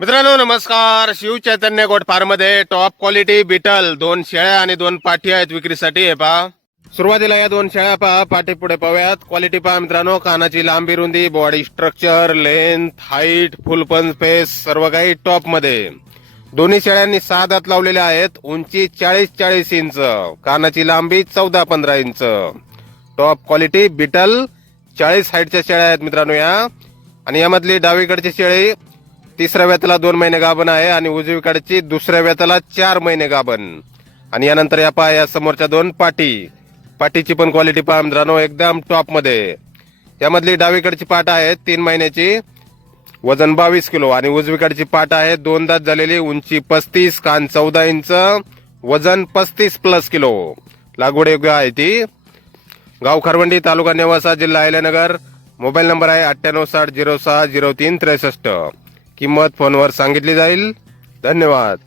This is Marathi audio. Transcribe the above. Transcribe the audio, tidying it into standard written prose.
मित्रांनो नमस्कार. शिव चैतन्य गोट फार्म मध्ये टॉप क्वालिटी बिटल 2 शेळ्या आणि 2 पाठी आहेत विक्रीसाठी. हे पहा, सुरुवातीला या 2 शेळ्या पहा, पाठी पुढे पाहूयात. क्वालिटी पहा मित्रांनो, कानाची लांबी रुंदी, बॉडी स्ट्रक्चर, लेंथ, हाईट, फुल पंच फेस सर्व काही टॉप मध्ये. दोन्ही शेळ्यांनी 6 दात लावलेले आहेत. उंची 40-40 इंच, कानाची लांबी 14-15 इंच. टॉप क्वालिटी बिटल 40 हाईटच्या शेळ्या आहेत मित्रांनो या. आणि यामधली डावीकडची शेळी तिसऱ्या वेताला 2 महिने गाभण आहे आणि उजवीकडची दुसऱ्या वेताला 4 महिने गाभण. आणि यानंतर या पहा, या समोरच्या 2 पाठीची पण क्वालिटी पहा मित्रांनो, एकदम टॉप मध्ये. यामधली डावीकडची पाठ आहे 3 महिन्याची, वजन 22 किलो. आणि उजवीकडची पाठ आहे 2 दात झालेली, उंची 35, कान 14 इंच, वजन 35+ किलो. लागवड योग्य आहे ती. गाव खरवंडी, तालुका नेवासा, जिल्हा अहिल्यानगर. मोबाईल नंबर आहे 9860060363. किंमत फोनवर सांगितली जाईल. धन्यवाद.